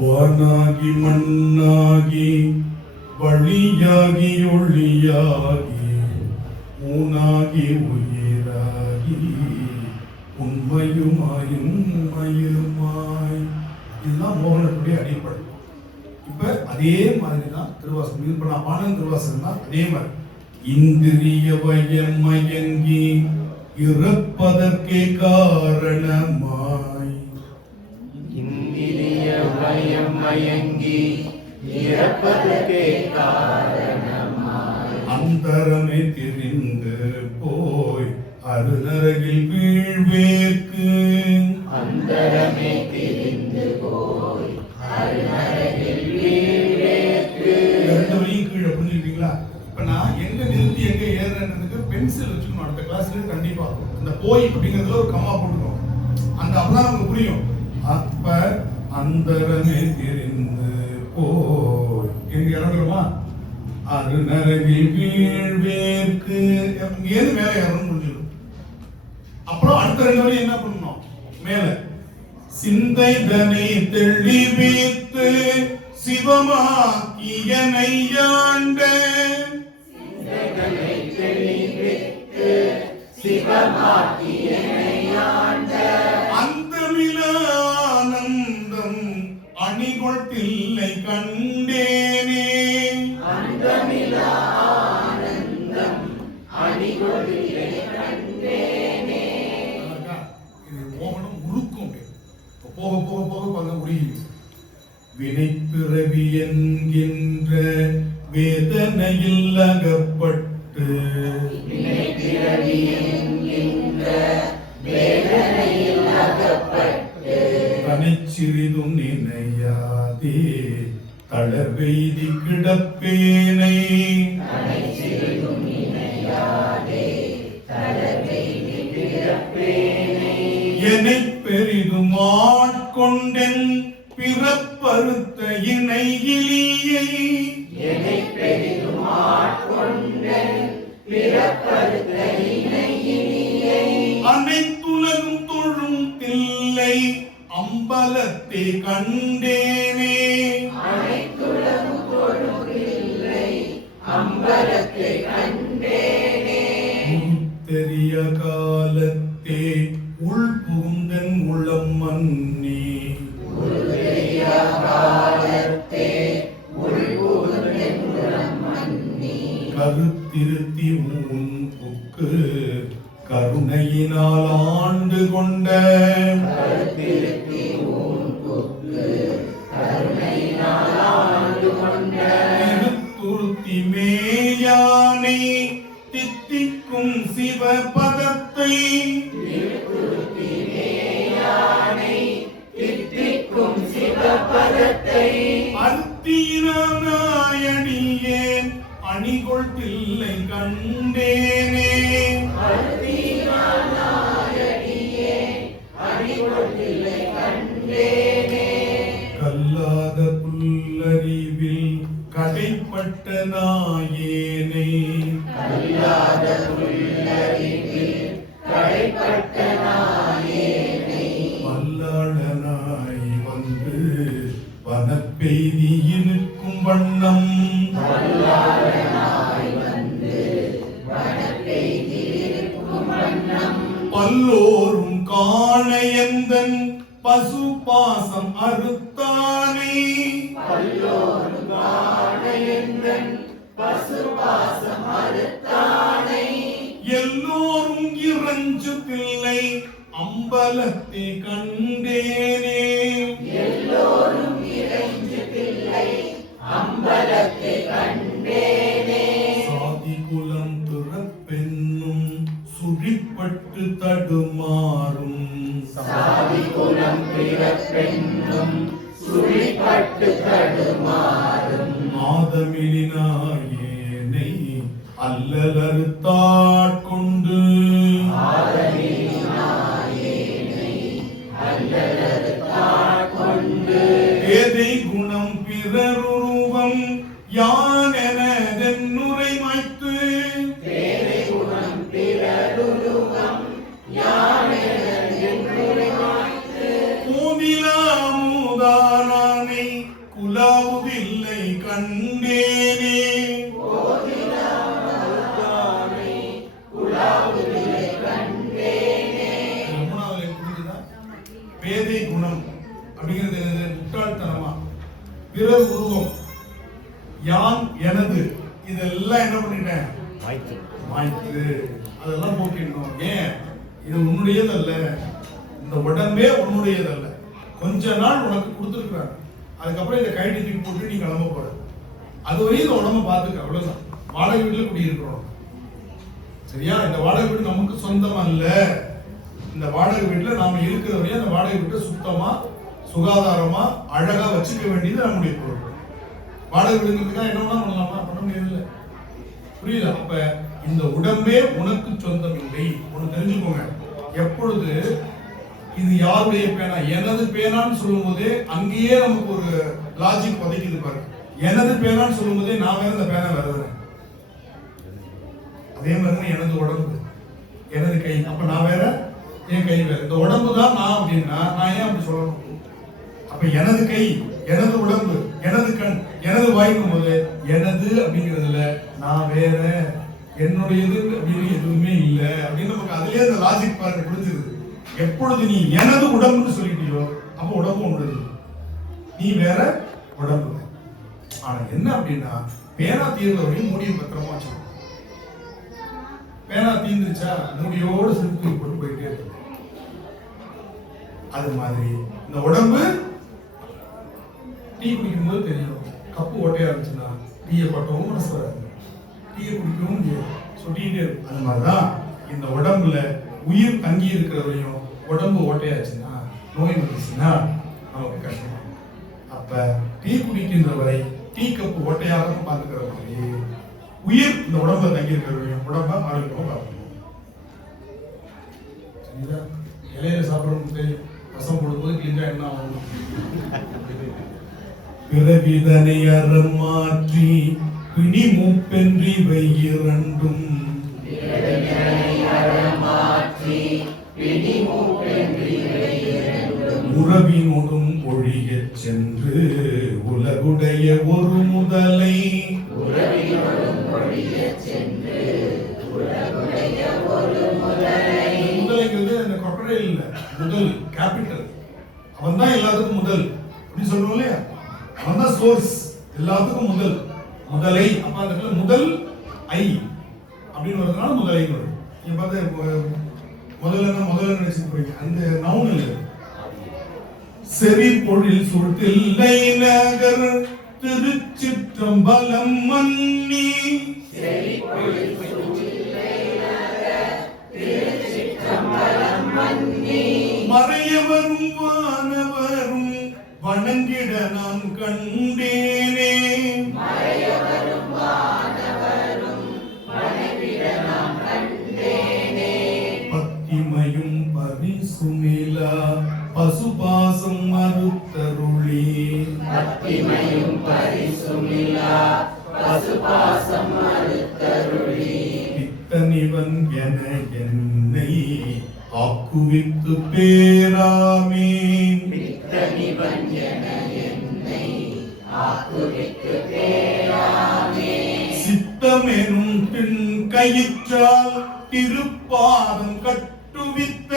வானாகி மண்ணாகி வழியாகி ஒளியாகி ஊனாகி உயிராகி உண்மையுமாயும் மயிருமாய். இதுதான் மோகனத்துடைய அடிப்படை. இப்ப அதே மாதிரி தான் திருவாசகம். இப்ப நான் பாடம் திருவாசகம் தான் அதே மாதிரி. இந்திரிய வயம் மயங்கி இறப்பதற்கே காரணமாய், இந்திரிய வயம் மயங்கி இறப்பதற்கே காரணமாய், அந்தரமே திரிந்து போய் அருநரகில் வீழ்வேற்கு, அந்தரமே திரிந்து போய் அருநரகில் வீழ்வேற்கு. ரெண்டு வழியும் கீழே புரிஞ்சுக்கிட்டீங்களா? இப்ப நான் எங்க நிறுத்தி எங்க ஏறுறதுக்கு பென்சில் வச்சுக்கணும். அடுத்த கிளாஸ்ல கண்டிப்பா அந்த போய் அப்படிங்கிறதுல ஒரு கம்மா போட்டுக்கணும். அந்த அப்பதான் நமக்கு புரியும். அப்ப அந்தரமே திரிந்து போய் எங்க இறங்குறோமா? அருநரகில் வீழ்வேற்கு. இங்கேருந்து மேலே ஏறணும்னு புரிஞ்சிடும். அப்புறம் அடுத்த ரெண்டு வழி என்ன பண்ணணும்? மேல சிந்தை தனை தெளிவித்து சிவமாக்கியனை ஆண்ட, சிந்தைகளை தெளிவித்து சிவமாக்கியனை ஆண்ட, அந்தமிலானந்தம் அணிகொள் தில்லை கண்டேனே, அந்தமிலா ஆனந்தம் அணிகொள் தில்லை கண்டேனே. இது மோகனம் உருக்கும். போக போக போக பல உரியும். வினைப்பிறவி என்கின்ற வேதனையில் அகப்பட்டு, வினைப்பிறவி என்கின்ற வேதனையில் அகப்பட்டு, தனிச்சிறிதும் நினையாதே தளர்வெய்தி கிடப்பேனை, தனிச்சிறிதும் நினையாதே தளர்வெய்தி கிடப்பேனை. என்னைப் பெரிதும் ஆட்கொண்டென் பிறப்பறுத்த இணையிலியை, என்னைப் பெரிதும் ஆட்கொண்டேன் பிறப்பறுத்த இணையிலியை, அனைத்துலகும் தொழும் தில்லை அம்பலத்தை கண்டேனே, அனைத்துலகும் தொழும் தில்லை அம்பலத்தை கண்டேனே. தெரிய காலத்தே உள் புகுந்தன் உளம் மன்னி, உருதெரிய காலத்தே உள்புகுந்தென் உளம் மன்னி, கருத்திருத்தி உன் புக்கு கருணையினால் ஆண்டு கொண்ட, கருத்திருத்தி ஊன் புக்கு கருணையினால் ஆண்டு கொண்ட, திருத்துருத்தி மேயானை தித்திக்கும் சிவபதத்தை, திருத்துருத்தி மேயானை தித்திக்கும் சிவபதத்தை, அத்தினாயடியேன் அணிகொள் தில்லை கண்டேனே, அருதினாயடியே அணிகொள் தில்லை கண்டேனே. கல்லாத புல்லறிவில் கடைப்பட்ட நாயேனை, கல்லாத புல்லறிவில் கடைப்பட்ட நாயேனை, வல்லாளனாய் வந்து வனப்பெய்தி இருக்கும் வண்ணம், வல்லாளனாய் வந்து வனப்பெய்தி இருக்கும் வண்ணம், பல்லோரும் காண எந்தன் பசு பாசம் அறுத்தானே, பல்லோரும் காண எந்தன் பசுபாசம் அறுத்தானை, எல்லோரும் இறஞ்சு தில்லை அம்பலத்தை கண்டேனே, எல்லோரும் இறைஞ்சு தில்லை அம்பலத்தை கண்டேனே. சாதி குலம் பிறப்பென்னும் சுழிப்பட்டு தடுமாறும், சாதி குலம் பிறப்பென்னும் சுழிப்பட்டு தடுமாறும், ஆதமினாயேனை அல்லலறுத்தாட்கொண்டு, ஆதமினாயேனை அல்லலறுத்தாட்கொண்டு, பேதை குணம் பிறருருவம் யானெனதென்னுரை மாய்த்து, பேதை குணம் பிறருருவம் யானென என்னுரை மாய்த்து, பூதிலாமுதானானை கண்டேனே. மூணாவது புரிஞ்சுதா? பேதை குணம் அப்படிங்கிறது முட்டாள்தனமா பிறர் உருவம் யான் எனது இதெல்லாம் என்ன பண்ணிட்டேன் மாய்த்து அதெல்லாம் போக்கிடணும். ஏன் இது உன்னுடையது அல்ல, இந்த உடம்பே உன்னுடையது அல்ல. கொஞ்ச நாள் உனக்கு கொடுத்துருக்குறாங்க, அதுக்கப்புறம் இதை கைட்டு தூக்கி போட்டு நீ கிளம்ப போற. அது வரையும் இந்த உடம்ப பார்த்துக்க, அவ்வளவுதான். வாடகை வீட்டுல குடியிருக்கிறோம், சரியா? இந்த வாடகை வீடு நமக்கு சொந்தம் அல்ல. இந்த வாடகை வீட்டுல நாம இருக்கிற வரையும் அந்த வாடகை வீட்டை சுத்தமா சுகாதாரமா அழகா வச்சுக்க வேண்டியது நம்முடைய பொருள். வாடகை வீடுங்கிறதுக்காக என்ன வேணா பண்ணலாமா? பண்ண முடியாது. புரியுதா? அப்ப இந்த உடம்பே உனக்கு சொந்தம் இல்லை. ஒண்ணு தெரிஞ்சுக்கோங்க, எப்பொழுது இது யாருடைய பேனா, எனது பேனான்னு சொல்லும் போதே அங்கேயே நமக்கு ஒரு லாஜிக் பதைக்குது பாருங்க. எனது பேனான்னு சொல்லும் போதே நான் வேற, இந்த பேனா வேற. அதே மாதிரி எனது உடம்பு, எனது கை, அப்ப நான் வேற, என் கை வேற. இந்த உடம்பு தான் நான் அப்படின்னா நான் ஏன் அப்படி சொல்லணும்? அப்ப எனது கை, எனது உடம்பு, எனது கண், எனது வாய்க்கும் போது எனது அப்படிங்கிறதுல நான் வேற, என்னுடையது அப்படின்னு எதுவுமே இல்லை அப்படின்னு நமக்கு அதுலயே அந்த லாஜிக் பாருங்க புரிஞ்சிருது. எப்பொழுது நீ எனது உடம்புன்னு சொல்லிட்டியோ அப்ப உடம்பு உண்டுது, நீ வேற, உடம்பு. ஆனா என்ன அப்படின்னா பேனா தீர்ந்த வரையும் மூடியை பத்திரமா வச்சுக்கணும். பேனா தீர்ந்துச்சா மூடியோடு சிறுத்து போட்டு போயிட்டே இருக்கு. அது மாதிரி இந்த உடம்பு டீ குடிக்கும் போது தெரியும், கப்பு ஓட்டையா இருந்துச்சுன்னா டீயை பட்டவும் மனசு வராது, டீயை குடிக்கவும் முடியாது, சொட்டிகிட்டே இருக்கும். அது மாதிரிதான் இந்த உடம்புல உயிர் தங்கி இருக்கிறவரையும் உடம்பு ஓட்டையாச்சுன்னா, நோய் வந்துச்சுன்னா நமக்கு கஷ்டம். அப்ப டீ குடிக்கின்ற வரை டீ கப்பு ஓட்டையாக பார்த்துக்கிற மாதிரி உயிர் இந்த உடம்புல தங்கி இருக்கிறவரையும் உடம்ப ஆரோக்கியமா பார்க்கணும். சரிங்களா? இலையில சாப்பிடணும் தெரியும், ரசம் போடும்போது கிழிஞ்சா என்ன ஆகும்? பிறவிதனை அறம் மாற்றி பிணி மூப்பென்றி வையிரண்டும் உறவினோடும் ஒழியச் சென்று உலகுடைய ஒரு முதலை முதலைங்கிறது அந்த கொக்கடையில் இல்ல, முதல் கேபிட்டல். அவன் தான் எல்லாத்துக்கும் முதல் அப்படின்னு சொல்றோம் இல்லையா? அவன் தான் சோர்ஸ், எல்லாத்துக்கும் முதல். முதலை அப்ப அந்த முதல் ஐ அப்படின்னு வரதுனால முதலை வரும். நீங்க பார்த்து முதல்ல நினைச்சுட்டு போறீங்க, அந்த நவுன் இல்லை. செறி பொழில் சுட்டில்லை நகர் திருச்சிற்றம்பலம் மன்னி மறையவரும் வானவரும் வணங்கிட நான் கண்டேனே. பத்திமையும் பரிசுமிலா பசுபாசம் மறுத்தருளி பித்தனிவன் என என்னை ஆக்குவித்து பேராமே. சித்தமெனும் பின் கயிற்றால் திருப்பாதம் கட்டுவித்த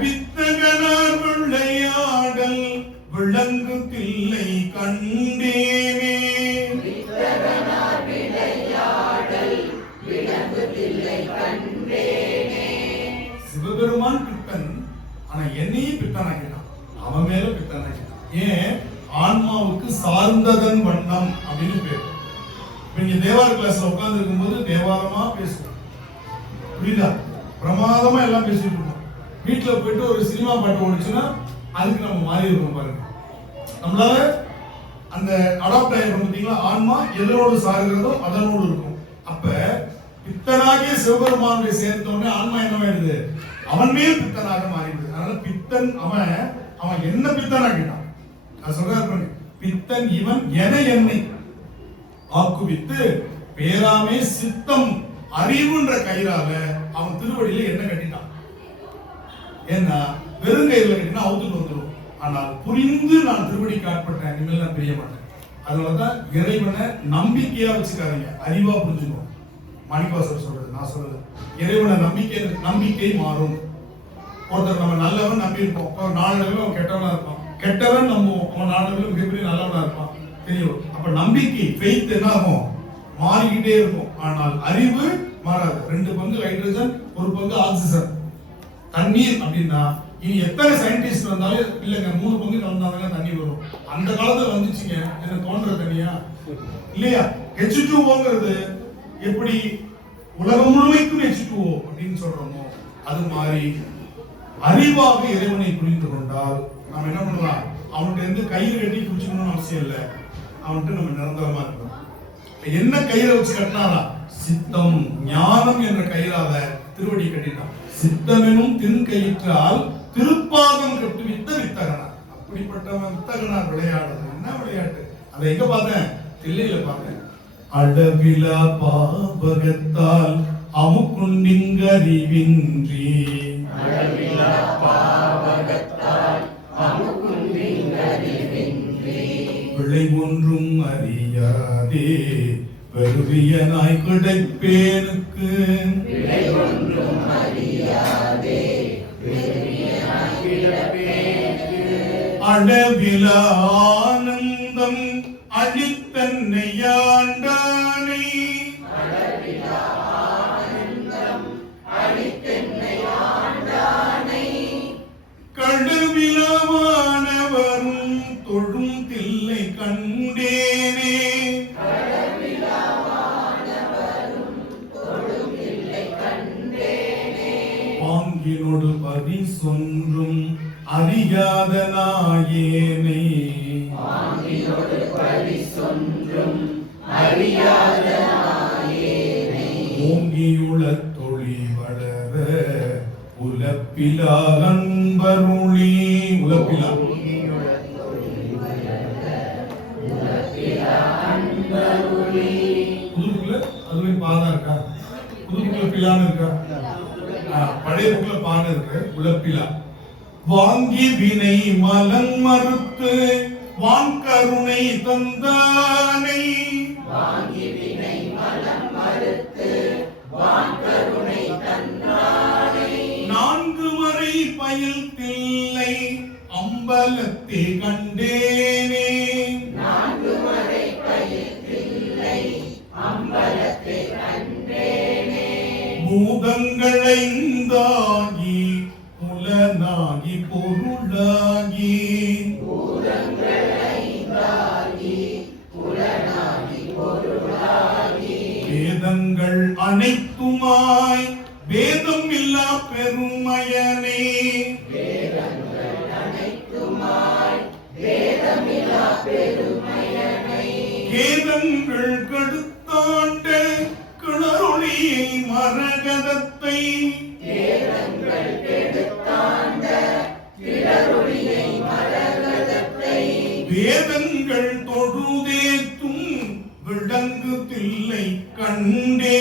வித்தகனார் விளையாடல் விளங்கு பிள்ளை கண்டேனே. சிவபெருமான் பித்தன், ஆனா என்னையும் பித்தனாக்கிட்டான், அவன் மேல பித்தனாக்கிட்டான். ஏன்? ஆன்மாவுக்கு சார்ந்ததன் வண்ணம் அப்படின்னு பேர். நீங்க தேவார கிளாஸ்ல உட்கார்ந்து இருக்கும்போது தேவாரமா பேசுவோம், புரியுதா? பிரமாதமா எல்லாம் பேசிட்டு இருக்கோம். வீட்டுல போயிட்டு ஒரு சினிமா பாட்டு ஓடிச்சுன்னா அதுக்கு நம்ம மாறி இருக்கோம் பாருங்க. நம்மளால அந்த அடாப்ட் ஆயிருக்கும் பார்த்தீங்களா? ஆன்மா எதனோடு சாருகிறதோ அதனோடு இருக்கும். அப்ப பித்தனாகிய சிவபெருமானுடைய சேர்த்தோடனே ஆன்மா என்னவாயிடுது? அவன் மேல் பித்தனாக மாறிவிடுது. அதனால பித்தன் அவன் என்ன பித்தனாக்கிட்டான்? நான் சொல்றேன், பித்தன் இவன் என என்னை ஆக்குவித்து பேராமே சித்தம் அறிவுன்ற கயிறால அவன் திருவடியில என்ன கட்டிட்டான். ஏன்னா வெறும் கையில கட்டினா அவுத்துட்டு வந்துடும். ஆனால் புரிந்து நான் திருவடிக்கு ஆட்பட்டேன், இனிமேல் நான் பிரிய மாட்டேன். அதனாலதான் இறைவனை நம்பிக்கையா வச்சுக்காதீங்க, அறிவா புரிஞ்சுக்கணும். மாணிக்கவாசகர் சொல்றது, நான் சொல்றது, இறைவனை நம்பிக்கை மாறும். ஒருத்தர் நம்ம நல்லவன் நம்பி இருப்போம், நாளடைவில் அவன் கெட்டவனா இருப்பான். கெட்டவன் நம்புவோம், அவன் நாளடைவில் மிகப்பெரிய நல்லவனா இருப்பான். தெரியும். அப்ப நம்பிக்கை ஃபெய்த் என்ன ஆகும், மாறிக்கிட்டே இருக்கும். ஆனால் அறிவு மாறாது. 2 பங்கு ஹைட்ரஜன், 1 பங்கு ஆக்சிஜன். தண்ணீர் அப்படின்னா இனி எத்தனை சயின்டிஸ்ட் வந்தாலும் இல்லைங்க 3 பங்கு கலந்தாங்க தண்ணி வரும். அந்த காலத்துல வந்துச்சுங்க, எனக்கு தோன்ற தண்ணியா இல்லையா? H2O எப்படி உலகம் முழுமைக்கும் H2O அப்படின்னு சொல்றோமோ அது மாதிரி அறிவாக இறைவனை புரிந்து கொண்டால் நாம் என்ன பண்ணலாம், அவன்கிட்ட இருந்து கயிறு கட்டி குடிச்சுக்கணும்னு அவசியம் இல்லை. அவன்கிட்ட நம்ம நிரந்தரமா இருக்கணும். என்ன கயிறை வச்சு கட்டினாரா? சித்தம் ஞானம் என்ற கயிறால திருவடி கட்டினான். சித்தமெனும் தின் கயிற்றால் திருப்பாகம் கட்டுவித்த வித்தகனார். அப்படிப்பட்டவன் வித்தகனார். விளையாடுறது என்ன விளையாட்டு? அதை எங்க பார்த்தேன்? தில்லையில பார்த்தேன். அளவிலா பாவகத்தால் அமுக்குண்டிங்கறிவின்றி விளை ஒன்றும் அறியாதே வெறுவியனாய் கிடைப்பேனுக்கு அளவில ஆனந்தம் அழித்தன்னையாண்டானை கடுவிலவானவரும் தொழும் தில்லை கண்டேனே. பாங்கினோடு பரிசொன்றும் அறியாத நாயேனை ஓங்கியுள தொழி வளர உலப்பிலா அன்பருளி. உலப்பிலா புதுக்குள்ள அதுவே பாதம் இருக்கா? புதுக்குள்ள பிலான்னு இருக்கா? பழைய புக்குல பானை இருக்கு. உலப்பிலா வாங்கி வினை மலன் மறுத்து வான்கருணை தந்தானை. நான்கு மறை பயில் தில்லை அம்பலத்தே கண்டேனே. பூதங்கள் ஐந்தாகி புலனாகி பொருளாகி வேதங்கள் அனைத்துமாய் வேதம் இல்லா பெருமையனே. வேதங்கள் கடுத்தாண்ட கிணறுளியை மரகதத்தை வேதங்கள் தொழுதேத்தும் விளங்கு தில்லை கண்டே.